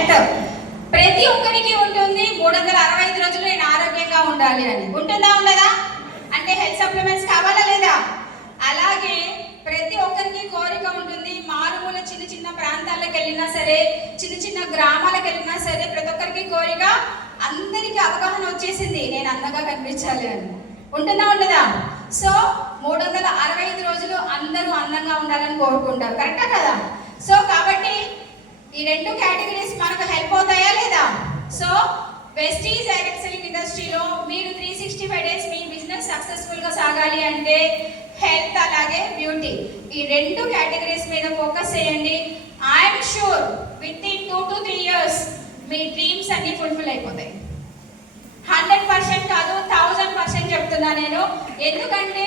Health. ప్రతి ఒక్కరికి ఉంటుంది 365 రోజులు నేను ఆరోగ్యంగా ఉండాలి అని. ఉంటుందా ఉండదా? అంటే హెల్త్ సప్లిమెంట్స్ కావాలా లేదా? అలాగే ప్రతి ఒక్కరికి కోరిక ఉంటుంది. మారుమూల చిన్న చిన్న ప్రాంతాలకు వెళ్ళినా సరే, చిన్న చిన్న గ్రామాలకు వెళ్ళినా సరే, ప్రతి ఒక్కరికి కోరిక, అందరికీ అవగాహన వచ్చేసింది నేను అందంగా కనిపించాలి అని. ఉంటుందా ఉండదా? సో 365 రోజులు అందరూ అందంగా ఉండాలని కోరుకుంటారు. కరెక్టా కదా? సో కాబట్టి ఈ రెండు కేటగిరీస్ మనకు హెల్ప్ అవుతాయా లేదా? సో వెస్టీజ్ హెయిర్ ఎక్సెలింగ్ ఇండస్ట్రీలో మీరు 365 డేస్ మీ బిజినెస్ సక్సెస్ఫుల్గా సాగాలి అంటే హెల్త్ అలాగే బ్యూటీ, ఈ రెండు కేటగిరీస్ మీద ఫోకస్ చేయండి. I'm sure with in 2 to 3 years me dreams అన్ని ఫుల్ఫిల్ అయిపోతాయి. 100% కాదు, 1000% చెప్తున్నా నేను. ఎందుకంటే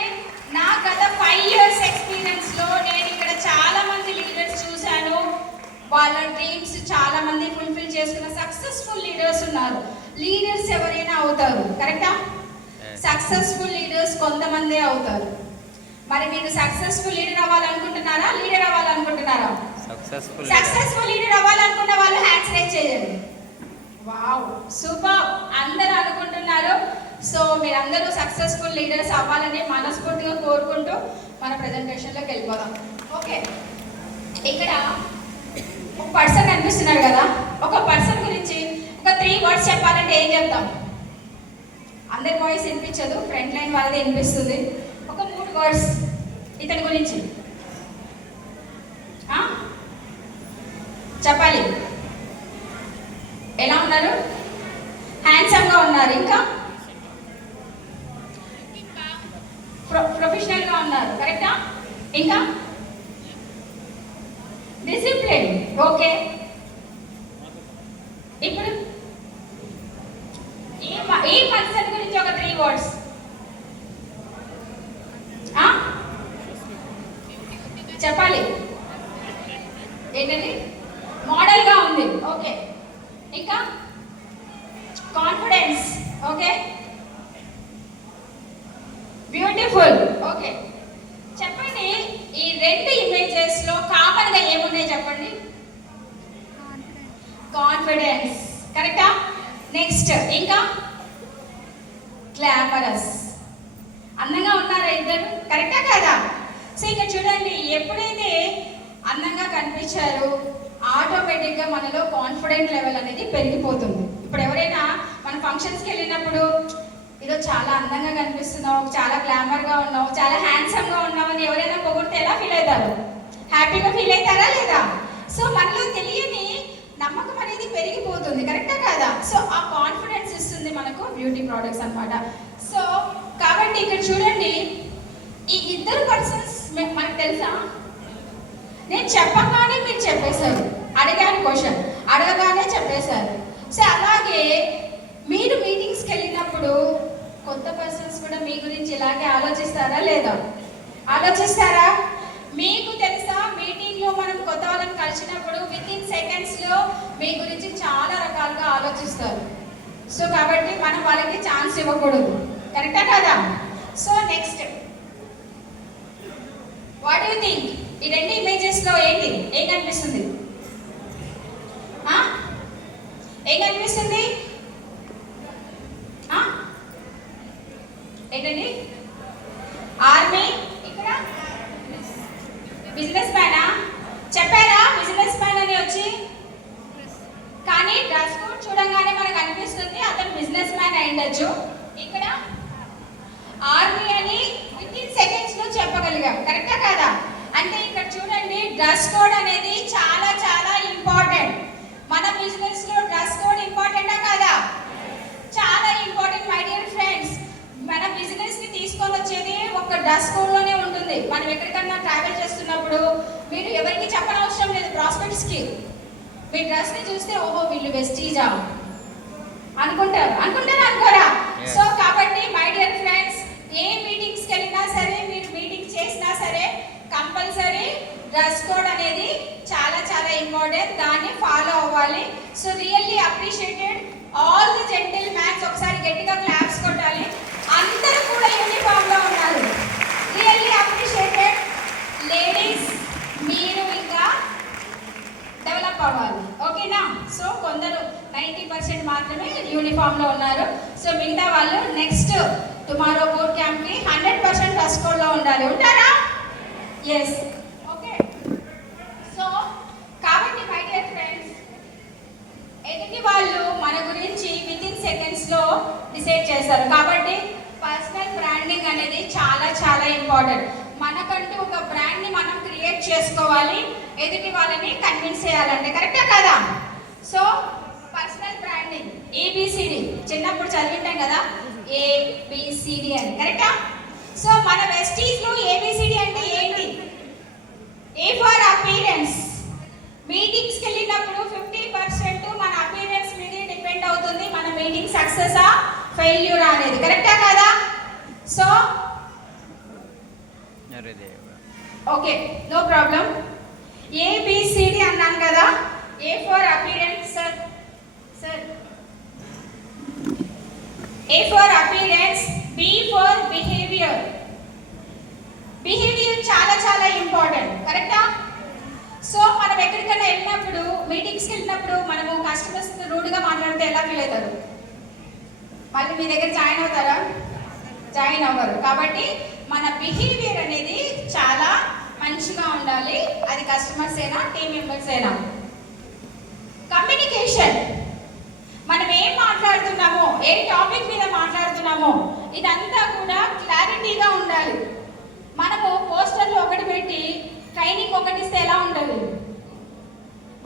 నా గత 5 years ఎక్స్పీరియన్స్లో నేను ఇక్కడ చాలా మంది లీడర్స్ చూశాను. వాళ్ళ డ్రీమ్స్ చాలా మంది ఫుల్ఫిల్ చేసుకున్న సక్సెస్ఫుల్ లీడర్స్ ఉన్నారు. లీడర్స్ ఎవరైనా అవుతారు, కరెక్టా? సక్సెస్ఫుల్ లీడర్స్ కొంతమందే అవుతారు. మరి మీరు సక్సెస్ఫుల్ లీడర్ అవ్వాలనుకుంటున్నారా? లీడర్ అవ్వాలనుకుంటున్నారా? సక్సెస్ఫుల్ లీడర్ అవ్వాలనుకున్న వాళ్ళు హ్యాండ్స్ రేజ్ చేయండి. వావ్, సూపర్, అందరూ అనుకుంటున్నారు. సో మీరందరూ సక్సెస్ఫుల్ లీడర్స్ అవ్వాలని మనస్ఫూర్తిగా కోరుకుంటూ మన ప్రెజెంటేషన్లోకి వెళ్ళిపోదాం. ఓకే, ఇక్కడ ఒక పర్సన్ కనిపిస్తున్నారు కదా, ఒక పర్సన్ గురించి ఒక 3 words చెప్పాలంటే ఏం చెప్తాం? అందరి వాయిస్ వినిపించదు, ఫ్రంట్ లైన్ వాళ్ళదే వినిపిస్తుంది. ఒక 3 words ఇతని గురించి చెప్పాలి. ఎలా ఉన్నారు? హ్యాండ్సమ్గా ఉన్నారు, ఇంకా ప్రొఫెషనల్గా ఉన్నారు, కరెక్టా? ఇంకా డిసిప్లిన్, ఓకే. ఇప్పుడు ఈ పర్సన్ గురించి ఒక 3 words చెప్పాలి. ఏంటండి? మోడల్గా ఉంది, ఓకే. ఇంకా కాన్ఫిడెన్స్, ఓకే. Beautiful, okay. చెప్పండి, ఈ 2 ఇమేజెస్లో కామన్గా ఏమున్నాయి చెప్పండి? కాన్ఫిడెన్స్, కరెక్టా? నెక్స్ట్ ఇంకా గ్లామరస్, అందంగా ఉన్నారా ఇద్దరు, కరెక్టా కదా? సో ఇక్కడ చూడండి, ఎప్పుడైతే అందంగా కనిపించారో ఆటోమేటిక్గా మనలో కాన్ఫిడెంట్ లెవెల్ అనేది పెరిగిపోతుంది. ఇప్పుడు ఎవరైనా మన ఫంక్షన్స్కి వెళ్ళినప్పుడు ఏదో చాలా అందంగా కనిపిస్తున్నావు, చాలా గ్లామర్గా ఉన్నావు, చాలా హ్యాండ్సమ్గా ఉన్నావు అని ఎవరైనా పొగిడితే ఎలా ఫీల్ అవుతారు? హ్యాపీగా ఫీల్ అవుతారా లేదా? సో మనలో తెలియని నమ్మకం అనేది పెరిగిపోతుంది, కరెక్టా కాదా? సో ఆ కాన్ఫిడెన్స్ ఇస్తుంది మనకు బ్యూటీ ప్రోడక్ట్స్ అన్నమాట. సో కాబట్టి ఇక్కడ చూడండి, ఈ ఇద్దరు పర్సన్స్ మనకు తెలుసా? నేను చెప్పగానే మీరు చెప్పేశారు, అడిగాను క్వశ్చన్ అడగగానే చెప్పేశారు. సో అలాగే మీరు మీటింగ్స్కి వెళ్ళినప్పుడు కొత్త పర్సన్స్ కూడా మీ గురించి ఇలాగే ఆలోచిస్తారా లేదా? ఆలోచిస్తారా? మీకు తెలుసా, మీటింగ్లో మనం కొత్త వాళ్ళని కలిసినప్పుడు వితిన్ సెకండ్స్లో మీ గురించి చాలా రకాలుగా ఆలోచిస్తారు. సో కాబట్టి మనం వాళ్ళకి ఛాన్స్ ఇవ్వకూడదు, కరెక్టా కదా? So next, what you think? ఈ 2 ఇమేజెస్లో ఏంటి, ఏం కనిపిస్తుంది? ఏం కనిపిస్తుంది? ఏంటండి? ఆర్మీ, ఇక్కడ బిజినెస్ మ్యానా? చెప్పారా బిజినెస్ మ్యాన్ అని వచ్చి? కానీ డ్రెస్ కోడ్ చూడంగానే మనకు అనిపిస్తుంది అతను బిజినెస్ మ్యాన్ అయి ఉండొచ్చు. ఇక్కడ ఆర్మీ అని వితిన్ సెకండ్స్లో చెప్పగలిగాం, కరెక్టా కదా? అంటే ఇక్కడ చూడండి, డ్రెస్ కోడ్ అనేది చాలా చాలా ఇంపార్టెంట్. మన బిజినెస్లో డ్రెస్ కోడ్ ఇంపార్టెంటా కాదా? చాలా ఇంపార్టెంట్ మై డియర్ ఫ్రెండ్స్. మన బిజినెస్ని తీసుకొని వచ్చేది ఒక డ్రెస్ కోడ్లోనే ఉంటుంది. మనం ఎక్కడికన్నా ట్రావెల్ చేస్తున్నప్పుడు మీరు ఎవరికి చెప్పనవసరం లేదు. ప్రాస్పెక్ట్స్కి మీ డ్రెస్ని చూస్తే ఓహో వీళ్ళు వెస్టీజా అనుకుంటారు, అనుకోరా? సో కాబట్టి మై డియర్ ఫ్రెండ్స్, ఏ మీటింగ్స్కి వెళ్ళినా సరే, మీరు మీటింగ్ చేసినా సరే, కంపల్సరీ డ్రెస్ కోడ్ అనేది చాలా చాలా ఇంపార్టెంట్, దాన్ని ఫాలో అవ్వాలి. So really appreciated all the gentle mans. ఒకసారి గట్టిగా క్లాప్స్ కొట్టాలి. అందరూ కూడా యూనిఫామ్లో ఉన్నారు. Really appreciated ladies. మీరు ఇంకా డెవలప్ అవ్వాలి, ఓకేనా? సో కొందరు 90% మాత్రమే యూనిఫామ్లో ఉన్నారు. సో మిగతా వాళ్ళు నెక్స్ట్ టుమారో బోర్డ్ క్యాంప్కి 100% డ్రెస్ కోడ్లో ఉండాలి. ఉంటారా? ఎస్. ఓకే. సో కాబట్టి మై డియర్ ఫ్రెండ్స్, ఎదుటి వాళ్ళు మన గురించి వితిన్ సెకండ్స్లో డిసైడ్ చేస్తారు. కాబట్టి పర్సనల్ బ్రాండింగ్ అనేది చాలా చాలా ఇంపార్టెంట్. మనకంటూ ఒక బ్రాండ్ని మనం క్రియేట్ చేసుకోవాలి, ఎదుటి వాళ్ళని కన్విన్స్ చేయాలంటే. కరెక్టా కదా? సో పర్సనల్ బ్రాండింగ్ ఏబిసిడి చిన్నప్పుడు చదివింటాం కదా, ఏబిసిడి అని. కరెక్టా? సో మన వెస్టీస్లో ఏబిసిడి అంటే ఏంటి? ఏ ఫర్ అపీరెన్స్. మీటింగ్స్కి వెళ్ళినప్పుడు 50% మన అపీరెన్స్ మీద డిపెండ్ అవుతుంది మన మీటింగ్ సక్సెసా ఫెయిల్యూర్ అనేది. కరెక్టా కదా? So okay, no problem. ABCD అన్నాను కదా. A for appearance sir, A for appearance, B for behaviour. Behaviour చాలా చాలా ఇంపార్టెంట్. కరెక్టా? సో మనం ఎక్కడికైనా వెళ్ళినప్పుడు, మీటింగ్స్కి వెళ్ళినప్పుడు మనము కస్టమర్స్ రూడ్గా మాట్లాడితే ఎలా ఫీల్ అవుతారు? మళ్ళీ మీ దగ్గర జాయిన్ అవుతారా? జాయిన్ అవ్వరు. కాబట్టి మన బిహేవియర్ అనేది చాలా మంచిగా ఉండాలి. అది కస్టమర్స్ అయినా టీమ్ మెంబర్స్ అయినా. కమ్యూనికేషన్, మనం ఏం మాట్లాడుతున్నామో, ఏ టాపిక్ మీద మాట్లాడుతున్నామో ఇదంతా కూడా క్లారిటీగా ఉండాలి. మనము పోస్టర్లో ఒకటి పెట్టి ట్రైనింగ్ ఒకటి ఇస్తే ఎలా ఉంటుంది?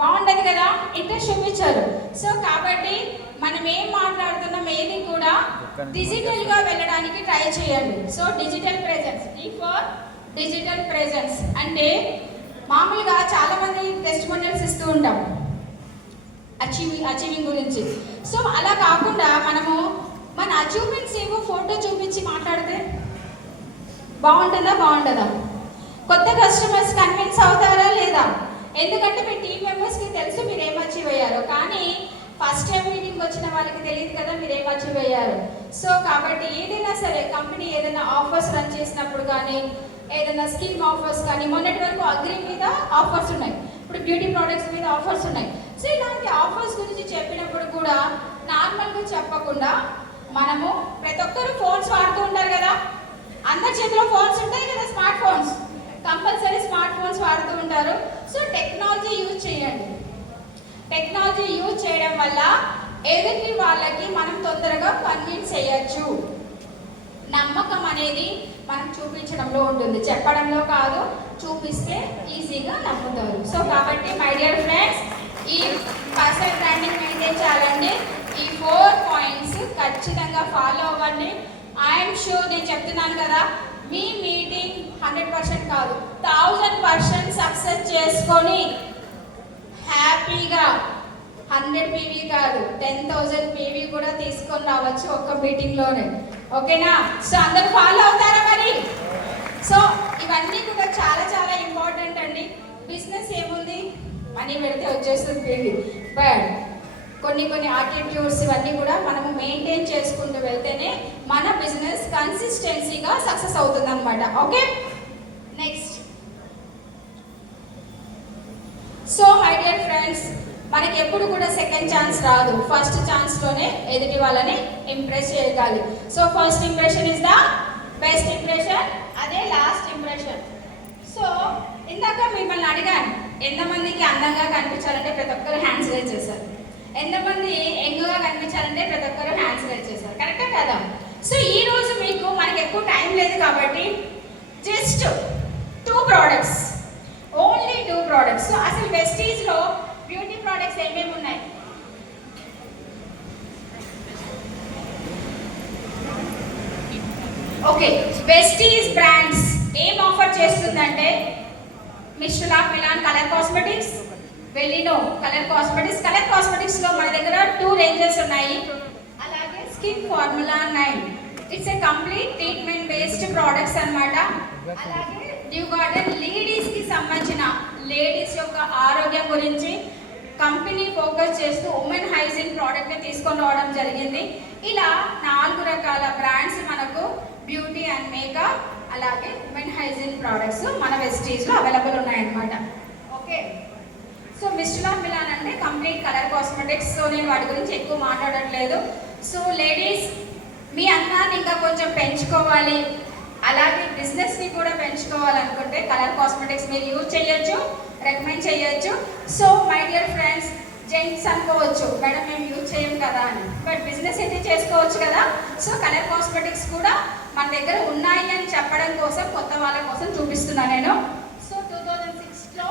బాగుండదు కదా, ఇంట్రెస్ట్ చూపించారు. సో కాబట్టి మనం ఏం మాట్లాడుతున్నాం ఏది కూడా డిజిటల్గా వెళ్ళడానికి ట్రై చేయండి. So digital presence, D for digital presence అంటే మామూలుగా చాలామంది టెస్టిమోనియల్స్ ఇస్తూ ఉంటాం అచీవింగ్ గురించి. సో అలా కాకుండా మనము మన అచీవ్మెంట్స్ ఏవో ఫోటో చూపించి మాట్లాడితే బాగుంటుందా బాగుంటుందా? కొత్త కస్టమర్స్ కన్విన్స్ అవుతారా లేదా? ఎందుకంటే మీ టీం మెంబర్స్కి తెలుసు మీరు ఏం అచీవ్ అయ్యారో, కానీ ఫస్ట్ టైం మీటింగ్ వచ్చిన వాళ్ళకి తెలియదు కదా మీరు ఏం అచీవ్ అయ్యారు. సో కాబట్టి ఏదైనా సరే కంపెనీ ఏదైనా ఆఫర్స్ రన్ చేసినప్పుడు కానీ, ఏదైనా స్కీమ్ ఆఫర్స్ కానీ, మొన్నటి వరకు అగ్రి మీద ఆఫర్స్ ఉన్నాయి, ఇప్పుడు బ్యూటీ ప్రోడక్ట్స్ మీద ఆఫర్స్ ఉన్నాయి. సో ఇలాంటి ఆఫర్స్ గురించి చెప్పినప్పుడు కూడా నార్మల్గా చెప్పకుండా మనము ప్రతి ఒక్కరు ఫోన్స్ వాడుతూ ఉంటారు కదా, అందరి చేతిలో ఫోన్స్ ఉంటాయి కదా, smart phones, compulsory smart phones వాడుతూ ఉంటారు. సో టెక్నాలజీ యూజ్ చేయండి. టెక్నాలజీ యూజ్ చేయడం వల్ల ఎదుటి వాళ్ళకి మనం తొందరగా కన్విన్స్ చేయొచ్చు. నమ్మకం అనేది మనం చూపించడంలో ఉంటుంది, చెప్పడంలో కాదు. చూపిస్తే ఈజీగా నమ్ముతారు. సో కాబట్టి మై డియర్ ఫ్రెండ్స్, ఈ పర్సనల్ బ్రాండింగ్ మెయింటైన్ చేయాలండి. ఈ 4 పాయింట్స్ ఖచ్చితంగా ఫాలో అవ్వండి. ఐఎమ్ షూర్, నేను చెప్తున్నాను కదా, మీ మీటింగ్ 100% కాదు 1000% సక్సెస్ చేసుకొని హ్యాపీగా 100 పీవీ కాదు 10,000 పీవీ కూడా తీసుకొని రావచ్చు ఒక్క మీటింగ్లోనే. ఓకేనా? సో అందరూ ఫాలో అవుతారా మరి? సో ఇవన్నీ కూడా చాలా చాలా ఇంపార్టెంట్ అండి. బిజినెస్ ఏముంది, మనీ పెడితే వచ్చేస్తుంది పీవీ, బట్ కొన్ని యాటిట్యూడ్స్ ఇవన్నీ కూడా మనము మెయింటైన్ చేసుకుంటూ వెళ్తేనే మన బిజినెస్ కన్సిస్టెన్సీగా సక్సెస్ అవుతుంది అనమాట. Okay, next. So my dear friends, మనకి ఎప్పుడు కూడా సెకండ్ ఛాన్స్ రాదు, ఫస్ట్ ఛాన్స్లోనే ఎదుటి వాళ్ళని ఇంప్రెస్ చేయగలి. So first impression is the best impression, అదే లాస్ట్ ఇంప్రెషన్. సో ఇందాక మిమ్మల్ని అడిగాను, ఎంతమందికి అందంగా కనిపించాలంటే ప్రతి ఒక్కరు హ్యాండ్స్ రైజ్ చేశారు, ఎంతమంది యంగ్గా కనిపించాలంటే ప్రతి ఒక్కరు హ్యాండ్స్ రైజ్ చేశారు. కరెక్టా కదా? సో ఈ రోజు మీకు మనకి ఎక్కువ టైం లేదు కాబట్టి just 2 products, only 2 products. So అసలు వెస్టీజ్లో బ్యూటీ ప్రోడక్ట్స్ ఏమేమి ఉన్నాయి? ఓకే, వెస్టీజ్ బ్రాండ్స్ ఏం ఆఫర్ చేస్తుందంటే mister of Milan colour cosmetics, Velino colour cosmetics. Colour cosmetics లో మన దగ్గర 2 రేంజెస్ ఉన్నాయి. అలాగే skin formula 9, it's a complete treatment based products అన్నమాట. అలాగే డ్యూ గార్డెన్ లేడీస్ కి సంబంధించిన, లేడీస్ యొక్క ఆరోగ్యం గురించి కంపెనీ ఫోకస్ చేస్తూ ఉమెన్ హైజీన్ ప్రోడక్ట్ ని తీసుకొని రావడం జరిగింది. ఇలా 4 రకాల బ్రాండ్స్ మనకు బ్యూటీ అండ్ మేకప్ అలాగే ఉమెన్ హైజీన్ ప్రోడక్ట్స్ మన వెస్టీజ్ లో అవైలబుల్ ఉన్నాయన్నమాట. ఓకే, సో మిస్టులా మిలాన్ అంటే కంప్లీట్ కలర్ కాస్మెటిక్స్. సో నేను వాటి గురించి ఎక్కువ మాట్లాడట్లేదు. సో లేడీస్, మీ అందాన్ని ఇంకా కొంచెం పెంచుకోవాలి, అలాగే బిజినెస్ని కూడా పెంచుకోవాలనుకుంటే కలర్ కాస్మెటిక్స్ మీరు యూజ్ చేయొచ్చు, రికమెండ్ చేయొచ్చు. So my dear friends, gents అనుకోవచ్చు మేడం మేము యూజ్ చేయం కదా అని, బట్ బిజినెస్ అయితే చేసుకోవచ్చు కదా. సో కలర్ కాస్మెటిక్స్ కూడా మన దగ్గర ఉన్నాయి అని చెప్పడం కోసం, కొత్త వాళ్ళ కోసం చూపిస్తున్నాను నేను. సో 2006లో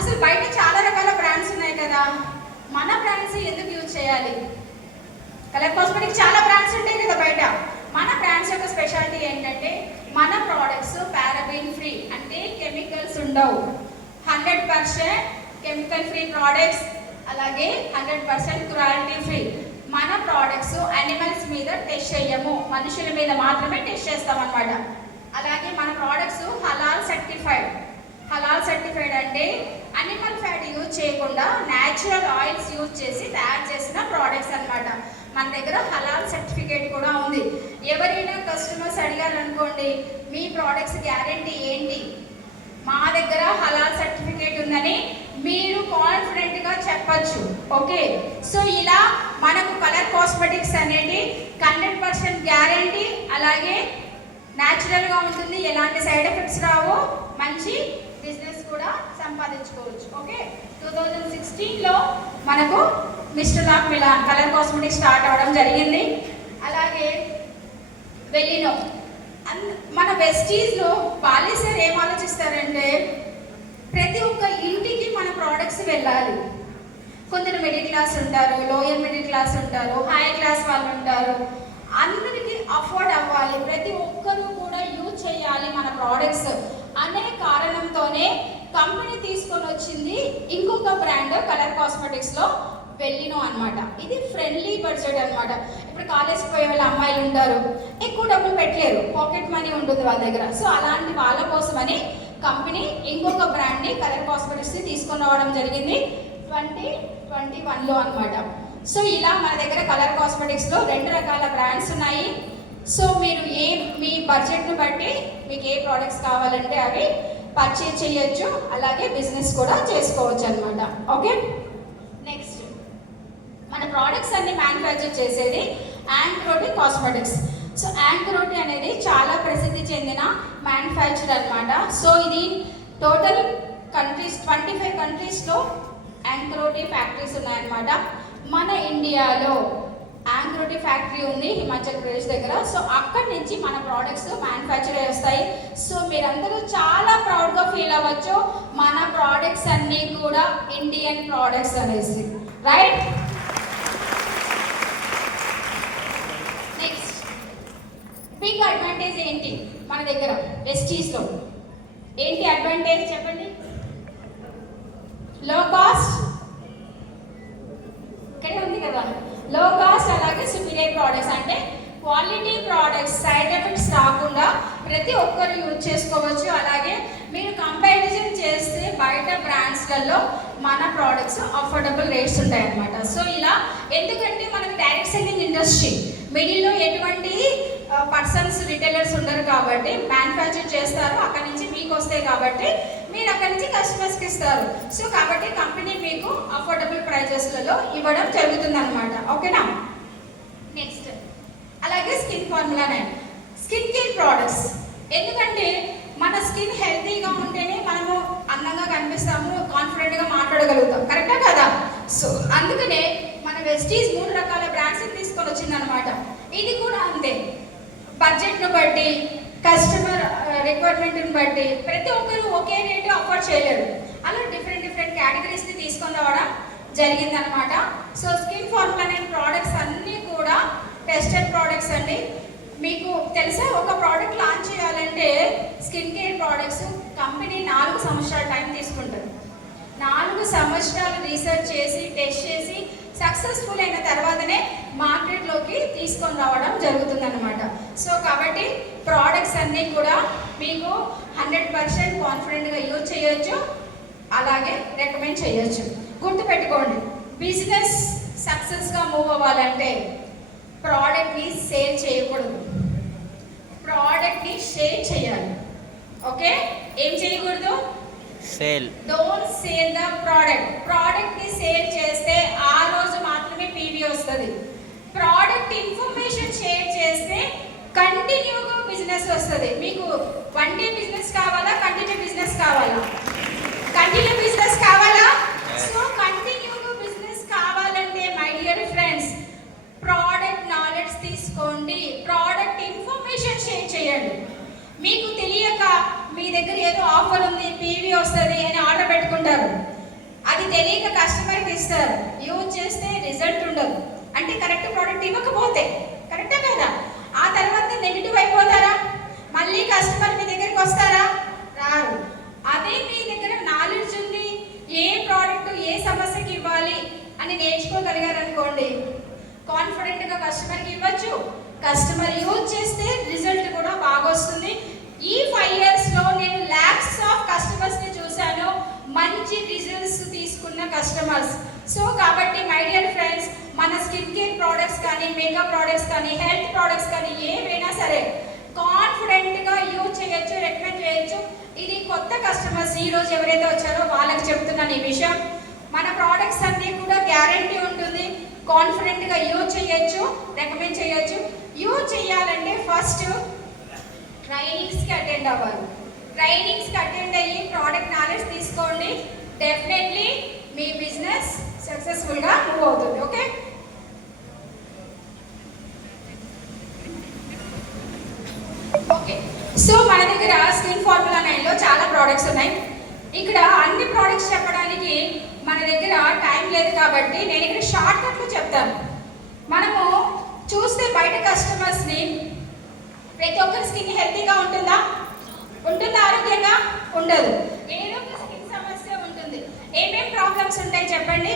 అసలు బయట చాలా రకాల బ్రాండ్స్ ఉన్నాయి కదా, మన బ్రాండ్స్ ఎందుకు యూజ్ చేయాలి? కలర్ కాస్మెటిక్స్ చాలా బ్రాండ్స్ ఉంటాయి కదా బయట. మన బ్రాండ్స్ యొక్క స్పెషాలిటీ ఏంటంటే మన ప్రోడక్ట్స్ పారాబిన్ ఫ్రీ, అంటే కెమికల్స్ ఉండవు. 100% కెమికల్ ఫ్రీ ప్రోడక్ట్స్, అలాగే 100% క్వాలిటీ ఫ్రీ. మన ప్రోడక్ట్స్ అనిమల్స్ మీద టెస్ట్ చేయము, మనుషుల మీద మాత్రమే టెస్ట్ చేస్తాం అన్నమాట. అలాగే మన ప్రోడక్ట్స్ హలాల్ సర్టిఫైడ్. హలాల్ సర్టిఫైడ్ అంటే అనిమల్ ఫ్యాట్ యూజ్ చేయకుండా న్యాచురల్ ఆయిల్స్ యూజ్ చేసి తయారు చేసిన ప్రోడక్ట్స్ అన్నమాట. మన దగ్గర హలాల్ సర్టిఫికేట్ కూడా ఉంది. ఎవరైనా కస్టమర్స్ అడిగారనుకోండి మీ ప్రోడక్ట్స్ గ్యారంటీ ఏంటి, మా దగ్గర హలాల్ సర్టిఫికేట్ ఉందని మీరు కాన్ఫిడెంట్గా చెప్పచ్చు. ఓకే, సో ఇలా మనకు కలర్ కాస్మెటిక్స్ అనేది 100% గ్యారంటీ, అలాగే న్యాచురల్గా ఉంటుంది, ఎలాంటి సైడ్ ఎఫెక్ట్స్ రావు, మంచి బిజినెస్ కూడా సంపాదించుకోవచ్చు. ఓకే, 2016లో మనకు మిస్టులా మిలాన్ కలర్ కాస్మెటిక్స్ స్టార్ట్ అవ్వడం జరిగింది. అలాగే వెలినో, మన వెస్టీజ్లో బాలి సార్ ఏం ఆలోచిస్తారంటే ప్రతి ఒక్క ఇంటికి మన ప్రోడక్ట్స్ వెళ్ళాలి. కొందరు మిడిల్ క్లాస్ ఉంటారు, లోయర్ మిడిల్ క్లాస్ ఉంటారు, హై క్లాస్ వాళ్ళు ఉంటారు, అందరికీ అఫోర్డ్ అవ్వాలి, ప్రతి ఒక్కరూ కూడా యూజ్ చేయాలి మన ప్రోడక్ట్స్ అనే కారణంతోనే కంపెనీ తీసుకొని వచ్చింది ఇంకొక బ్రాండ్ కలర్ కాస్మెటిక్స్లో వెలినో అన్నమాట. ఇది ఫ్రెండ్లీ బడ్జెట్ అన్నమాట. ఇప్పుడు కాలేజ్కి పోయే వాళ్ళ అమ్మాయిలు ఉంటారు, ఎక్కువ డబ్బులు పెట్టలేరు, పాకెట్ మనీ ఉంటుంది వాళ్ళ దగ్గర. సో అలాంటి వాళ్ళ కోసమని కంపెనీ ఇంకొక బ్రాండ్ని కలర్ కాస్మెటిక్స్ని తీసుకొని రావడం జరిగింది 2021లో అన్నమాట. సో ఇలా మన దగ్గర కలర్ కాస్మెటిక్స్లో 2 రకాల బ్రాండ్స్ ఉన్నాయి. సో మీరు మీ బడ్జెట్ను బట్టి మీకు ఏ ప్రోడక్ట్స్ కావాలంటే అవి పర్చేజ్ చేయొచ్చు, అలాగే బిజినెస్ కూడా చేసుకోవచ్చు అనమాట. ఓకే, నెక్స్ట్ మన ప్రోడక్ట్స్ అన్ని మ్యానుఫ్యాక్చర్ చేసేది యాంక్రోటి కాస్మెటిక్స్. సో యాంక్రోటి అనేది చాలా ప్రసిద్ధి చెందిన మ్యానుఫ్యాక్చర్ అనమాట. సో ఇది టోటల్ కంట్రీస్ 25 కంట్రీస్లో యాంక్రోటి ఫ్యాక్టరీస్ ఉన్నాయన్నమాట. మన ఇండియాలో యాంక్రోటి ఫ్యాక్టరీ ఉంది హిమాచల్ ప్రదేశ్ దగ్గర. సో అక్కడి నుంచి మన ప్రోడక్ట్స్ మ్యానుఫ్యాక్చర్ చేస్తాయి. సో మీరందరూ చాలా ప్రౌడ్గా ఫీల్ అవ్వచ్చు, మన ప్రోడక్ట్స్ అన్నీ కూడా ఇండియన్ ప్రోడక్ట్స్ అనేసి, రైట్? నెక్స్ట్ బిగ్ అడ్వాంటేజ్ ఏంటి మన దగ్గర వెస్టీస్లో? ఏంటి అడ్వాంటేజ్ చెప్పండి? లో కాస్ట్, ఇక్కడే ఉంది కదా, లో కాస్ట్, అలాగే సుపీరియర్ ప్రోడక్ట్స్, అంటే క్వాలిటీ ప్రోడక్ట్స్, సైడ్ ఎఫెక్ట్స్ రాకుండా ప్రతి ఒక్కరు యూజ్ చేసుకోవచ్చు. అలాగే మీరు కంపారిజన్ చేస్తే బయట బ్రాండ్స్లలో మన ప్రోడక్ట్స్ అఫోర్డబుల్ రేట్స్ ఉంటాయి అన్నమాట. సో ఇలా ఎందుకంటే మనకి డైరెక్ట్ సెల్లింగ్ ఇండస్ట్రీ, మిడిల్లో ఎటువంటి పర్సన్స్ రిటైలర్స్ ఉండరు కాబట్టి మ్యానుఫ్యాక్చర్ చేస్తారు, అక్కడి నుంచి మీకు వస్తాయి కాబట్టి మీరు అక్కడి నుంచి కస్టమర్స్కి ఇస్తారు. సో కాబట్టి కంపెనీ మీకు అఫోర్డబుల్ ప్రైజెస్లలో ఇవ్వడం జరుగుతుంది అనమాట. ఓకేనా? నెక్స్ట్ అలాగే skin formula 9 skin care products. ఎందుకంటే మన స్కిన్ హెల్తీగా ఉంటేనే మనము అందంగా కనిపిస్తాము, కాన్ఫిడెంట్గా మాట్లాడగలుగుతాం, కరెక్టా కదా? సో అందుకనే మన వెస్టీస్ 3 రకాల బ్రాండ్స్ తీసుకొని వచ్చిందనమాట. ఇది కూడా అంతే, బడ్జెట్ను బట్టి, కస్టమర్ రిక్వైర్మెంట్ని బట్టి ప్రతి ఒక్కరు ఒకే రేటు అఫోర్డ్ చేయలేరు. అలా డిఫరెంట్ కేటగిరీస్ని తీసుకొని రావడం జరిగిందనమాట. సో స్కిన్ ఫార్ములా 9 ప్రోడక్ట్స్ అన్నీ కూడా టెస్టెడ్ ప్రోడక్ట్స్ అండి. మీకు తెలుసా, ఒక ప్రోడక్ట్ లాంచ్ చేయాలంటే స్కిన్ కేర్ ప్రోడక్ట్స్ కంపెనీ 4 సంవత్సరాల టైం తీసుకుంటుంది. 4 సంవత్సరాలు రీసెర్చ్ చేసి టెస్ట్ చేసి సక్సెస్ఫుల్ అయిన తర్వాతనే మార్కెట్లోకి తీసుకొని రావడం జరుగుతుందన్నమాట. సో కాబట్టి ప్రోడక్ట్స్ అన్నీ కూడా మీకు 100% కాన్ఫిడెంట్గా యూజ్ చేయొచ్చు, అలాగే రికమెండ్ చేయొచ్చు. గుర్తుపెట్టుకోండి, బిజినెస్ సక్సెస్గా మూవ్ అవ్వాలంటే ప్రోడక్ట్ని సేల్ చేయకూడదు, ప్రోడక్ట్ని షేర్ చేయాలి. ఓకే, ఏం చేయకూడదు? Sale. Don't sale the product ని సేల్ చేస్తే ఆ రోజు మాత్రమే పీవీ వస్తుంది. ప్రోడక్ట్ ఇన్ఫర్మేషన్ షేర్ చేస్తే కంటిన్యూగా బిజినెస్ వస్తుంది. మీకు వన్ డే బిజినెస్ కావాలా, కంటిన్యూ బిజినెస్ కావాలా? కంటిన్యూ బిజినెస్ కావాలా? సో కంటిన్యూగా బిజినెస్ కావాలంటే my dear friends, product knowledge తీసుకోండి, ప్రోడక్ట్ ఇన్ఫర్మేషన్ షేర్ చేయండి. మీకు తెలియక మీ దగ్గర ఏదో ఆఫర్ ఉంది, పీవీ వస్తుంది అని ఆర్డర్ పెట్టుకుంటారు. అది తెలియక కస్టమర్కి ఇస్తారు. యూజ్ చేస్తే రిజల్ట్ ఉండదు. అంటే కరెక్ట్ ప్రోడక్ట్ ఇవ్వకపోతే, కరెక్టా కదా? ఆ తర్వాత నెగిటివ్ అయిపోతారా? మళ్ళీ కస్టమర్ మీ దగ్గరికి వస్తారా? రారు. అదే మీ దగ్గర నాలెడ్జ్ ఉంది, ఏ ప్రోడక్ట్ ఏ సమస్యకి ఇవ్వాలి అని నేర్చుకోగలిగారు అనుకోండి, కాన్ఫిడెంట్గా కస్టమర్కి ఇవ్వచ్చు. కస్టమర్ యూజ్ చేస్తే రిజల్ట్ కూడా బాగా వస్తుంది. ఈ 5 ఇయర్స్లో నేను ల్యాక్స్ ఆఫ్ కస్టమర్స్ని చూశాను, మంచి రిజల్ట్స్ తీసుకున్న కస్టమర్స్. సో కాబట్టి మై డియర్ ఫ్రెండ్స్, మన స్కిన్ కేర్ ప్రోడక్ట్స్ కానీ, మేకప్ ప్రోడక్ట్స్ కానీ, హెల్త్ ప్రోడక్ట్స్ కానీ ఏవైనా సరే కాన్ఫిడెంట్గా యూజ్ చేయొచ్చు, రికమెండ్ చేయొచ్చు. ఇది కొత్త కస్టమర్స్ ఈరోజు ఎవరైతే వచ్చారో వాళ్ళకి చెప్తున్నాను ఈ విషయం. మన ప్రోడక్ట్స్ అన్నీ కూడా గ్యారంటీ ఉంటుంది, కాన్ఫిడెంట్గా యూజ్ చేయొచ్చు, రికమెండ్ చేయొచ్చు. యూజ్ చేయాలంటే ఫస్ట్ ట్రైనింగ్స్కి అటెండ్ అవ్వాలి. ట్రైనింగ్స్కి అటెండ్ అయ్యి ప్రోడక్ట్ నాలెడ్జ్ తీసుకోండి. డెఫినెట్లీ మీ బిజినెస్ సక్సెస్ఫుల్గా మూవ్ అవుతుంది. Okay, okay. సో మన దగ్గర స్కిన్ ఫార్ములా 9లో చాలా ప్రోడక్ట్స్ ఉన్నాయి. ఇక్కడ అన్ని ప్రోడక్ట్స్ చెప్పడానికి మన దగ్గర టైం లేదు కాబట్టి నేను ఇక్కడ షార్ట్ కట్లు చెప్తాను. మనము చూస్తే బయట కస్టమర్స్ని ప్రతి ఒక్కరి స్కిన్ హెల్తీగా ఉంటుందా? ఆరోగ్యంగా ఉండదు. ఏదో ఒక స్కిన్ సమస్య ఉంటుంది. ఏమేం ప్రాబ్లమ్స్ ఉంటాయి చెప్పండి?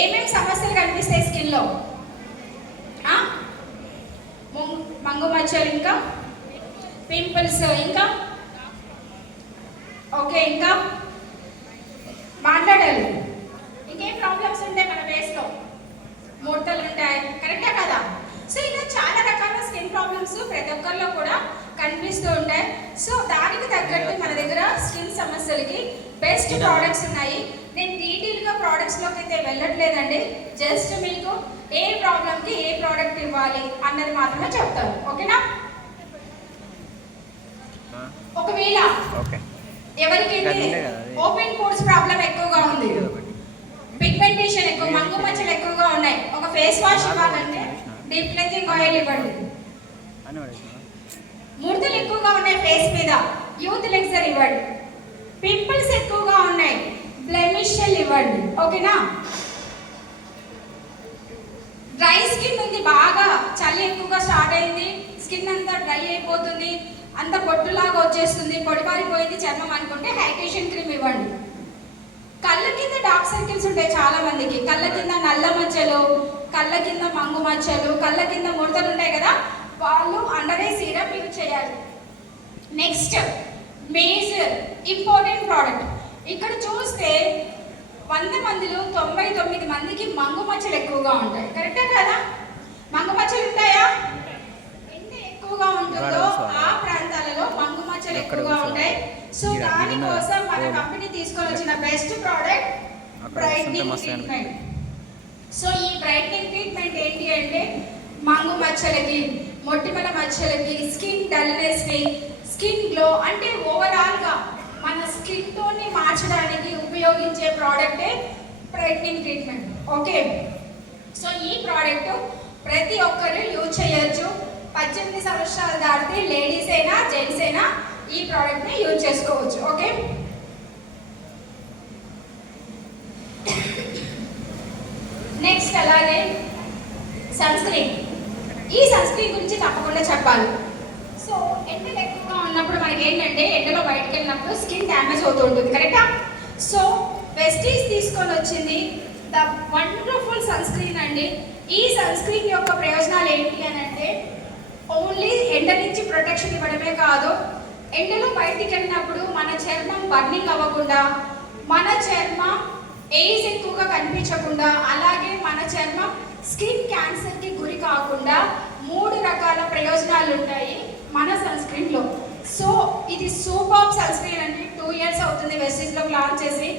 ఏమేం సమస్యలు కనిపిస్తాయి స్కిన్లో? మంగు మచ్చలు, ఇంకా పింపుల్స్, ఇంకా ఓకే, ఇంకా మాట్లాడాలి. ఇంకేం ప్రాబ్లమ్స్ ఉంటాయి మన ఫేస్లో? ముడతలు ఉంటాయి, కరెక్టా కదా? సో ఇలా చాలా రకాల స్కిన్ ప్రాబ్లమ్స్ ప్రతి ఒక్కరిలో కూడా కనిపిస్తూ ఉంటాయి. సో దానికి తగ్గట్టు మన దగ్గర స్కిన్ సమస్యలకి బెస్ట్ ప్రోడక్ట్స్ ఉన్నాయి. నేను డీటెయిల్గా ప్రోడక్ట్స్లోకి అయితే వెళ్ళట్లేదండి, జస్ట్ మీకు ఏ ప్రాబ్లంకి ఏ ప్రోడక్ట్ ఇవ్వాలి అన్నది మాత్రమే చెప్తాను. ఓకేనా? ఒకవేళ ఎవరికైతే ఓపెన్ పోర్స్ ప్రాబ్లం ఎక్కువగా ఉంది, పిగ్మెంటేషన్ ఎక్కువ, మంగు మచ్చలు ఎక్కువగా ఉన్నాయి, ఒక ఫేస్ వాష్ ఇవ్వాలంటే డీప్ క్లెన్జింగ్ ఆయిల్ ఇవ్వండి. ముడతలు ఎక్కువగా ఉన్నాయి ఫేస్ మీద, యూత్ ఎలెక్సర్ ఇవ్వండి. పింపుల్స్ ఎక్కువగా ఉన్నాయి, బ్లెమిష్ జెల్ ఇవ్వండి. ఓకేనా? డ్రై స్కిన్ ఉంది, బాగా చలి ఎక్కువగా స్టార్ట్ అయింది, స్కిన్ అంతా డ్రై అయిపోతుంది, అంత పొట్టులాగా వచ్చేస్తుంది, పొడిబారిపోయింది చర్మం అనుకుంటే హైడ్రేషన్ క్రీమ్ ఇవ్వండి. కళ్ళ కింద డార్క్ సర్కిల్స్ ఉంటాయి చాలా మందికి, కళ్ళ కింద నల్ల మచ్చలు, కళ్ళ కింద మంగు మచ్చలు, కళ్ళ కింద ముడతలు ఉంటాయి కదా, వాళ్ళు అండర్ ఐ సీరమ్ యూజ్ చేయాలి. నెక్స్ట్ మేజర్ ఇంపార్టెంట్ ప్రోడక్ట్, ఇక్కడ చూస్తే 100 మందిలో 99 మందికి మంగు మచ్చలు ఎక్కువగా ఉంటాయి, కరెక్టా కదా? మంగు మచ్చలు ఉంటాయా? ఎంత ఎక్కువగా ఉంటుందో ఆ ప్రాంతాలలో మంగు మచ్చలు ఎక్కువగా ఉంటాయి. సో దానికోసం మన కంపెనీ తీసుకొని వచ్చిన best product brightening treatment. So ఈ బ్రైట్నింగ్ ట్రీట్మెంట్ ఏంటి అంటే మంగు మచ్చలకి, మొటిమల మచ్చలకి, స్కిన్ డల్నెస్ని, స్కిన్ గ్లో, అంటే ఓవరాల్గా మన స్కిన్ టోన్ని మార్చడానికి ఉపయోగించే ప్రోడక్టే బ్రైట్నింగ్ ట్రీట్మెంట్. ఓకే, సో ఈ ప్రోడక్ట్ ప్రతి ఒక్కరు యూజ్ చేయొచ్చు. 18 సంవత్సరాలు దాటితే లేడీస్ అయినా జెంట్స్ అయినా ఈ ప్రోడక్ట్ని యూజ్ చేసుకోవచ్చు. ఓకే, నెక్స్ట్ అలాగే సన్ స్క్రీన్. ఈ సన్ స్క్రీన్ గురించి తప్పకుండా చెప్పాలి. సో ఎండలు ఎక్కువగా ఉన్నప్పుడు మనకి ఏంటంటే ఎండలో బయటకు వెళ్ళినప్పుడు స్కిన్ డ్యామేజ్ అవుతూ ఉంటుంది, కరెక్టా? సో వెస్టీజ్ తీసుకొని వచ్చింది ద వండర్ఫుల్ సన్ స్క్రీన్ అండి. ఈ సన్ స్క్రీన్ యొక్క ప్రయోజనాలు ఏంటి అని అంటే ఓన్లీ ఎండ నుంచి ప్రొటెక్షన్ ఇవ్వడమే కాదు, ఎండలో బయటికి వెళ్ళినప్పుడు మన చర్మం బర్నింగ్ అవ్వకుండా, మన చర్మం ఏజ్ ఎక్కువగా కనిపించకుండా, అలాగే మన చర్మం స్కిన్ క్యాన్సర్కి గురి కాకుండా 3 రకాల ప్రయోజనాలు ఉంటాయి మన సన్ స్క్రీన్లో. సో ఇది సూపర్ సన్ స్క్రీన్ అండి. 2 ఇయర్స్ అవుతుంది వెస్టీజ్లో లాంచ్ చేసి.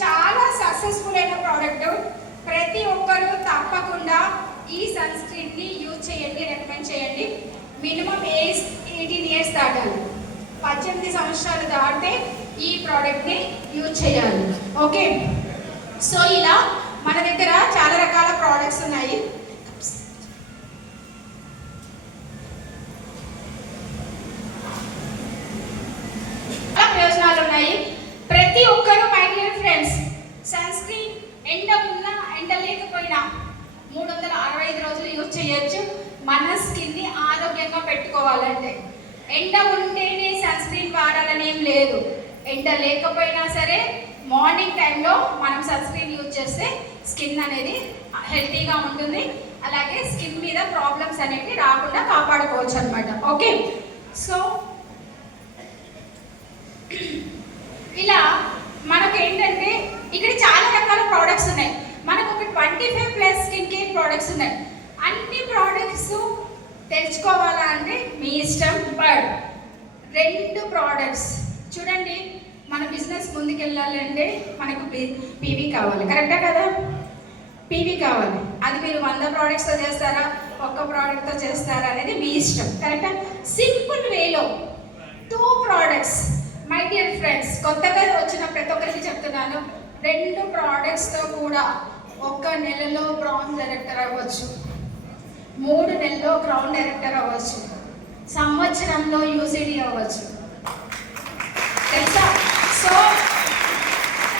చాలా సక్సెస్ఫుల్ అయిన ప్రోడక్ట్. ప్రతి ఒక్కరూ తప్పకుండా ఈ సన్ స్క్రీన్ని యూజ్ చేయండి, రికమెండ్ చేయండి. మినిమం ఏజ్ 18 ఇయర్స్ దాటాలి. 18 సంవత్సరాలు దాటితే ఈ ప్రోడక్ట్ని యూజ్ చేయాలి. ఓకే, సో ఇలా మన దగ్గర చాలా రకాల ప్రోడక్ట్స్ ఉన్నాయి. ప్రయోజనాలు ఉన్నాయి. ప్రతి ఒక్కరూ my dear friends sunscreen ఎండ ఉన్నా ఎండ లేకపోయినా 365 రోజులు యూజ్ చేయొచ్చు. మన స్కిన్ని ఆరోగ్యంగా పెట్టుకోవాలంటే ఎండ ఉంటేనే సన్ స్క్రీన్ వాడాలని ఏం లేదు. ఎండ లేకపోయినా సరే మార్నింగ్ టైంలో మనం సన్ స్క్రీన్ యూజ్ చేస్తే స్కిన్ అనేది హెల్తీగా ఉంటుంది. అలాగే స్కిన్ మీద ప్రాబ్లమ్స్ అనేవి రాకుండా కాపాడుకోవచ్చు అనమాట. ఓకే, సో ఇలా మనకు ఏంటంటే ఇక్కడ చాలా రకాల ప్రోడక్ట్స్ ఉన్నాయి. మనకు ఒక 25+ స్కిన్ కేర్ ప్రోడక్ట్స్ ఉన్నాయి. అన్ని ప్రోడక్ట్స్ తెచ్చుకోవాలా అంటే మీ ఇష్టం. బట్ 2 ప్రోడక్ట్స్ చూడండి, మన బిజినెస్ ముందుకెళ్ళాలి అంటే మనకు పీవీ కావాలి, కరెక్టా కదా? పీవీ కావాలి. అది మీరు 100 ప్రోడక్ట్స్తో చేస్తారా, 1 ప్రోడక్ట్తో చేస్తారా అనేది మీ ఇష్టం, కరెక్టా? సింపుల్ వేలో 2 ప్రోడక్ట్స్ మై డియర్ ఫ్రెండ్స్, కొత్తగా వచ్చిన ప్రతి ఒక్కరికి చెప్తున్నాను. 2 ప్రోడక్ట్స్తో కూడా 1 నెలలో బ్రౌన్ డైరెక్టర్ అవ్వచ్చు, 3 నెలల్లో క్రౌన్ డైరెక్టర్ అవ్వచ్చు, సంవత్సరంలో యూసిడి అవ్వచ్చు, తెలుసా? సో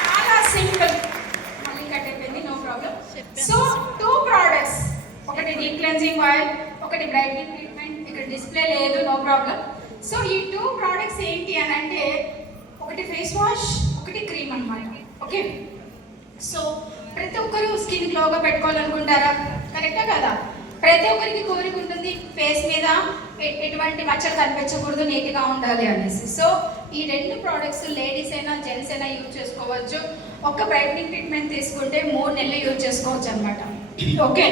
చాలా సింపుల్. మళ్ళీ కట్ అయిపోయింది, నో ప్రాబ్లం. సో 2 ప్రోడక్ట్స్, ఒకటి డీప్ క్లెన్జింగ్ ఆయిల్, ఒకటి బ్రైట్నింగ్ ట్రీట్మెంట్. ఇక్కడ డిస్ప్లే లేదు, నో ప్రాబ్లం. సో ఈ 2 ప్రోడక్ట్స్ ఏంటి అని అంటే ఒకటి ఫేస్ వాష్, ఒకటి క్రీమ్ అన్నమాట. ఓకే, సో ప్రతి ఒక్కరు స్కిన్ గ్లోగా పెట్టుకోవాలనుకుంటారా, కరెక్టా కదా? ప్రతి ఒక్కరికి కోరిక ఉంటుంది ఫేస్ మీద ఎటువంటి మచ్చలు కనిపించకూడదు, నీట్గా ఉండాలి అనేసి. సో ఈ 2 ప్రోడక్ట్స్ లేడీస్ అయినా జెంట్స్ అయినా యూజ్ చేసుకోవచ్చు. ఒక బ్రైట్నింగ్ ట్రీట్మెంట్ తీసుకుంటే 3 నెలలు యూజ్ చేసుకోవచ్చు అనమాట. ఓకే,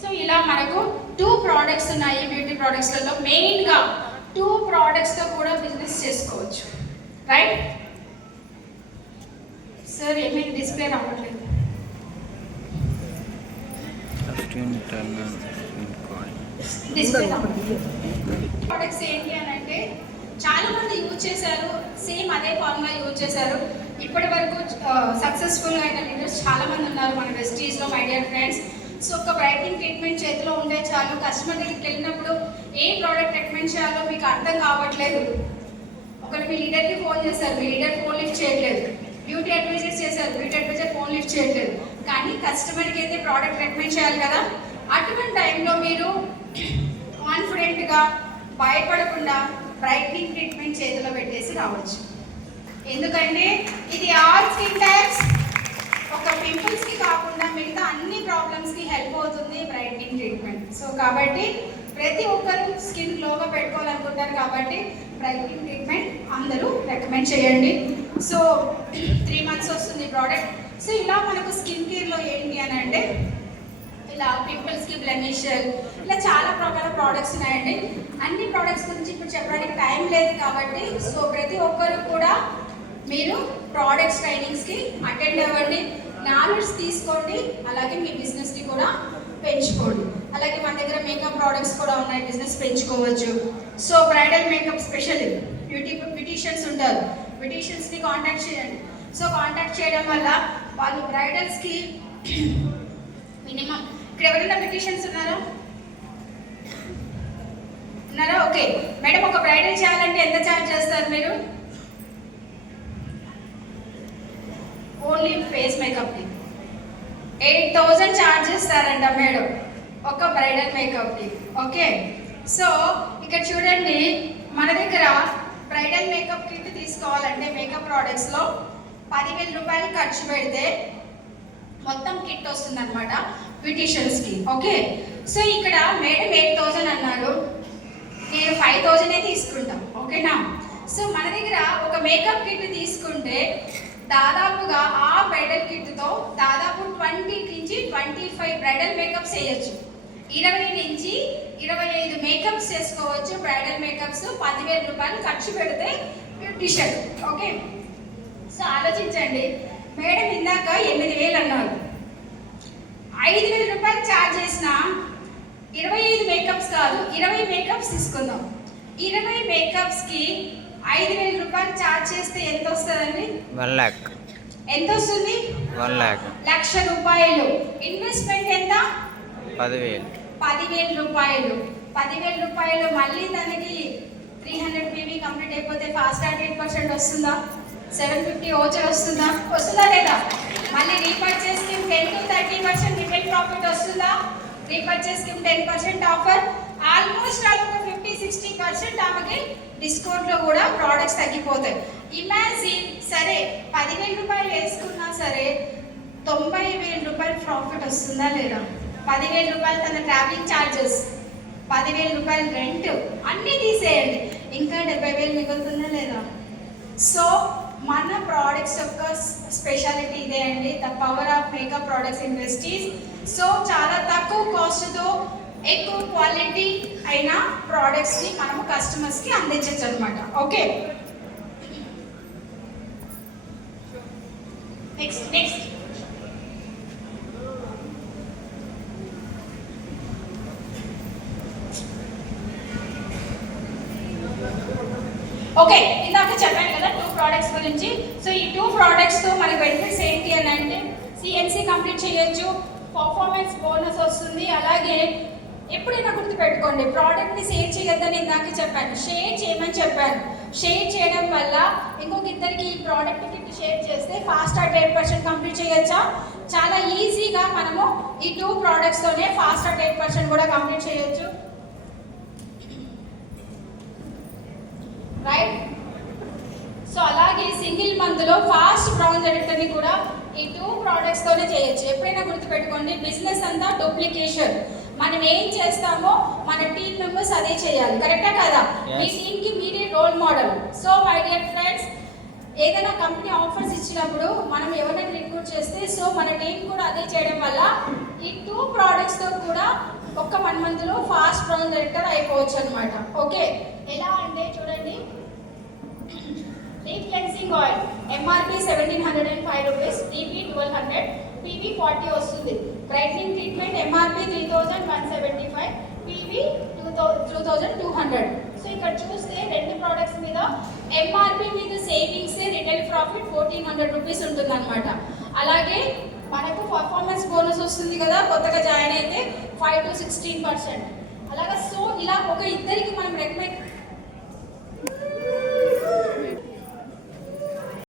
సో ఇలా మనకు 2 ప్రోడక్ట్స్ ఉన్నాయి బ్యూటీ ప్రోడక్ట్స్లలో. మెయిన్గా 2 ప్రోడక్ట్స్తో కూడా బిజినెస్ చేసుకోవచ్చు, రైట్? సార్ ఏమైనా డిస్ప్లే రావట్లేదు. డిస్ప్లే ప్రోడక్ట్స్ ఏంటి అని అంటే చాలా మంది యూజ్ చేశారు, సేమ్ అదే ఫార్ములా యూజ్ చేశారు. ఇప్పటి వరకు సక్సెస్ఫుల్గా అయిన లీడర్స్ చాలా మంది ఉన్నారు మన వెస్టీజ్లో, మై డియర్ ఫ్రెండ్స్. సో ఒక బ్రైట్నింగ్ ట్రీట్మెంట్ చేతిలో ఉంటే చాలు, కస్టమర్ దగ్గరికి వెళ్ళినప్పుడు ఏ ప్రోడక్ట్ రికమెండ్ చేయాలో మీకు అర్థం కావట్లేదు. ఒకరు మీ లీడర్కి ఫోన్ చేశారు, మీ లీడర్ ఫోన్ లిఫ్ట్ చేయట్లేదు. బ్యూటీ అడ్వైజర్స్ చేశారు, బ్యూటీ అడ్వైజర్ ఫోన్ లిఫ్ట్ చేయట్లేదు. కానీ కస్టమర్కి అయితే ప్రోడక్ట్ రికమెండ్ చేయాలి కదా. అటువంటి టైంలో మీరు కాన్ఫిడెంట్గా భయపడకుండా బ్రైట్నింగ్ ట్రీట్మెంట్ చేతిలో పెట్టేసి రావచ్చు. ఎందుకంటే ఇది ఆల్ స్కిన్ టైప్స్, ఒక పింపుల్స్కి కాకుండా మిగతా అన్ని ప్రాబ్లమ్స్కి హెల్ప్ అవుతుంది బ్రైట్నింగ్ ట్రీట్మెంట్. సో కాబట్టి ప్రతి ఒక్కరు స్కిన్ గ్లోగా పెట్టుకోవాలనుకుంటారు కాబట్టి బ్రైట్నింగ్ ట్రీట్మెంట్ అందరూ రికమెండ్ చేయండి. సో 3 months వస్తుంది ప్రోడక్ట్. సో ఇలా మనకు స్కిన్ కేర్లో ఏంటి అని అంటే ఇలా పింపుల్స్కి, బ్లెమిష్, ఇలా చాలా రకాల ప్రోడక్ట్స్ ఉన్నాయండి. అన్ని ప్రోడక్ట్స్ గురించి ఇప్పుడు చెప్పడానికి టైం లేదు కాబట్టి సో ప్రతి ఒక్కరు కూడా మీరు ప్రోడక్ట్స్ ట్రైనింగ్స్కి అటెండ్ అవ్వండి, నాలెడ్జ్ తీసుకోండి, అలాగే మీ బిజినెస్ని కూడా పెంచుకోండి. అలాగే మన దగ్గర మేకప్ ప్రోడక్ట్స్ కూడా ఉన్నాయి, బిజినెస్ పెంచుకోవచ్చు. So bridal makeup special beauticians ఉంటారు, బ్యూటీషియన్స్ని కాంటాక్ట్ చేయండి. సో కాంటాక్ట్ చేయడం వల్ల వాళ్ళు బ్రైడల్స్కి మినిమం, ఇక్కడ ఎవరైనా బ్యూటీషియన్స్ ఉన్నారా? ఓకే మేడం, ఒక బ్రైడల్ చేయాలంటే ఎంత ఛార్జ్ చేస్తారు మీరు? ఓన్లీ ఫేస్ మేకప్కి 8,000 ఛార్జ్ చేస్తారంట మేడం ఒక బ్రైడల్ మేకప్కి. ఓకే, సో ఇక్కడ చూడండి, మన దగ్గర బ్రైడల్ మేకప్ కిట్ తీసుకోవాలంటే మేకప్ ప్రోడక్ట్స్లో 10,000 రూపాయలు ఖర్చు పెడితే మొత్తం కిట్ వస్తుంది అనమాట బ్యూటీషియన్స్కి. ఓకే, సో ఇక్కడ మేడం 8,000 అన్నారు, నేను 5,000 తీసుకుంటాం. ఓకేనా? సో మన దగ్గర ఒక మేకప్ కిట్ తీసుకుంటే దాదాపుగా ఆ బ్రైడల్ కిట్తో దాదాపు 20 నుంచి 25 బ్రైడల్ మేకప్స్ వేయచ్చు. 20 నుంచి 25 మేకప్స్ చేసుకోవచ్చు. బ్రైడల్ మేకప్స్ 10,000 రూపాయలు ఖర్చు పెడితే బ్యూటిషియన్. ఓకే, సో ఆలోచించండి. మేడం ఇందాక 8,000 అన్నారు. 5,000 రూపాయలు ఛార్జ్ చేసిన 25 మేకప్స్ కాదు, 20 మేకప్స్ తీసుకుందాం. 20 మేకప్స్కి 5,000 రూపాయలు ఛార్జ్ చేస్తే ఎంత వస్తుందండి? 1 lakh. ఎంత వస్తుంది? 1 lakh. 1,00,000 రూపాయలు. ఇన్వెస్ట్మెంట్ ఎంత? 10,000. 10,000 రూపాయలు. 10,000 రూపాయలు. మళ్ళీ దానికి 300 పీవీ కంప్లీట్ అయిపోతే ఫాస్ట్ ట్రాక్ 8% వస్తుందా? 750 ఓచర్ వస్తుందా? వస్తుందా లేదా? మళ్ళీ repurchase scheme 10 to 30% retail profit వస్తుందా? Repurchase scheme 10% offer. ఆల్మోస్ట్ ఒక 50-60% ఆమెకి డిస్కౌంట్లో కూడా ప్రోడక్ట్స్ తగ్గిపోతాయి. ఇమాజిన్, సరే 10,000 రూపాయలు వేసుకున్నా సరే 90,000 రూపాయలు ప్రాఫిట్ వస్తుందా లేదా? 10,000 రూపాయలు తన ట్రావెలింగ్ ఛార్జెస్, 10,000 రూపాయలు రెంట్, అన్నీ తీసేయండి, ఇంకా 70,000 మిగులుతుందా లేదా? సో మన ప్రోడక్ట్స్ యొక్క స్పెషాలిటీ ఇదే అండి, the power of makeup products industries. So చాలా తక్కువ కాస్ట్తో ఎక్కువ క్వాలిటీ అయిన ప్రోడక్ట్స్ని మనము కస్టమర్స్కి అందించవచ్చు అనమాట. ఓకే, నెక్స్ట్ ఓకే, ఇందాక చెప్పాను కదా 2 ప్రోడక్ట్స్ గురించి. సో ఈ 2 ప్రోడక్ట్స్తో మనకి బెనిఫిట్స్ ఏంటి అని అంటే, సిఎన్సి కంప్లీట్ చేయొచ్చు, పర్ఫార్మెన్స్ బోనస్ వస్తుంది. అలాగే ఎప్పుడైనా గుర్తుపెట్టుకోండి, ప్రోడక్ట్ని షేర్ చేయొద్దని ఇందాక చెప్పాను, షేర్ చేయమని చెప్పాను. షేర్ చేయడం వల్ల ఇంకొక ఇద్దరికి ఈ ప్రోడక్ట్ కిట్ షేర్ చేస్తే ఫాస్ట్ ట్రాక్ 8% కంప్లీట్ చేయొచ్చా? చాలా ఈజీగా మనము ఈ 2 ప్రోడక్ట్స్తోనే ఫాస్ట్ ట్రాక్ 8% కూడా కంప్లీట్ చేయొచ్చు. రైట్. సో అలాగే సింగిల్ మంత్లో ఫాస్ట్ బ్రౌన్ ఎడిటర్ని కూడా ఈ 2 ప్రోడక్ట్స్తోనే చేయొచ్చు. ఎప్పుడైనా గుర్తుపెట్టుకోండి, బిజినెస్ అంతా డూప్లికేషన్. మనం ఏం చేస్తామో మన టీమ్ మెంబర్స్ అదే చేయాలి. కరెక్టా కదా? మీ టీమ్కి మీరే role model. So my dear friends, ఏదైనా కంపెనీ ఆఫర్స్ ఇచ్చినప్పుడు మనం ఎవరైనా రిక్రూట్ చేస్తే సో మన టీం కూడా అదే చేయడం వల్ల ఈ 2 ప్రోడక్ట్స్తో కూడా ఒక్క 1 మంత్లో ఫాస్ట్ బ్రౌన్ ఎడిటర్ అయిపోవచ్చు అనమాట. ఓకే, ఎలా అంటే చూడండి, leaf cleansing oil MRP 1,705 rupees, DP 1,200, PV 40 వస్తుంది. Brightening treatment MRP 3,175, PV 2,200. So ఇక్కడ చూస్తే 2 ప్రోడక్ట్స్ మీద ఎంఆర్పి మీద సేవింగ్స్, రిటైల్ ప్రాఫిట్ 1,400 రూపీస్ ఉంటుంది అనమాట. అలాగే మనకు పర్ఫార్మెన్స్ బోనస్ వస్తుంది కదా, కొత్తగా జాయిన్ అయితే 5 to 16%. అలాగా సో ఇలా ఒక ఇద్దరికి మనం రికమెండ్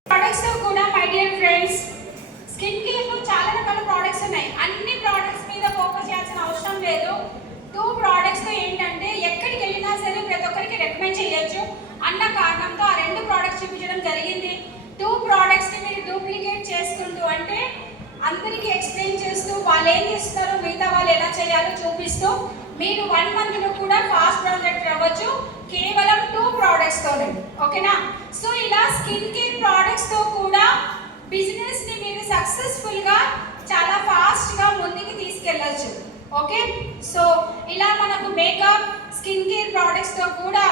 ప్రోడక్ట్స్తో కూడా మై డియర్ ఫ్రెండ్స్, స్కిన్ కేర్లో చాలా రకాల ప్రోడక్ట్స్ ఉన్నాయి. అన్ని ప్రోడక్ట్స్ మీద ఫోకస్ చేయాల్సిన అవసరం లేదు. 2 ప్రోడక్ట్స్తో ఏంటంటే ఎక్కడికి వెళ్ళినా సరే ప్రతి ఒక్కరికి రికమెండ్ చేయొచ్చు అన్న కారణంతో ఆ 2 ప్రోడక్ట్స్ చూపించడం జరిగింది. 2 ప్రోడక్ట్స్ని మీరు డూప్లికేట్ చేసుకుంటూ, అంటే అందరికీ ఎక్స్ప్లెయిన్ చేస్తూ, వాళ్ళు ఏం చేస్తారో మిగతా వాళ్ళు ఎలా చేయాలో చూపిస్తూ మీరు 1 మంత్లో కూడా ఫాస్ట్ బ్రౌన్ ఎడిటర్ అవ్వచ్చు కేవలం 2 ప్రోడక్ట్స్తోనే. ఓకేనా? సో ఇలా స్కిన్ కేర్ ప్రోడక్ట్స్తో కూడా బిజినెస్ని మీరు సక్సెస్ఫుల్గా చాలా ఫాస్ట్గా ముందుకు తీసుకెళ్ళచ్చు. ఓకే, సో ఇలా మనకు మేకప్, స్కిన్ కేర్ ప్రోడక్ట్స్తో కూడా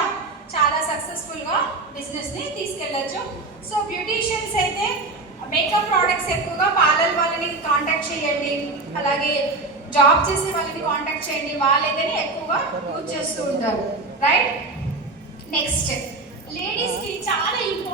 చాలా సక్సెస్ఫుల్గా బిజినెస్ని తీసుకెళ్ళచ్చు. సో బ్యూటీషియన్స్ అయితే మేకప్ ప్రోడక్ట్స్ ఎక్కువగా పార్లర్ వాళ్ళని కాంటాక్ట్ చేయండి, అలాగే జాబ్ చేసే వాళ్ళని కాంటాక్ట్ చేయండి, వాళ్ళైతేనే ఎక్కువగా యూజ్ చేస్తూ ఉంటారు. రైట్. నెక్స్ట్, లేడీస్కి చాలా ఇంపార్టెంట్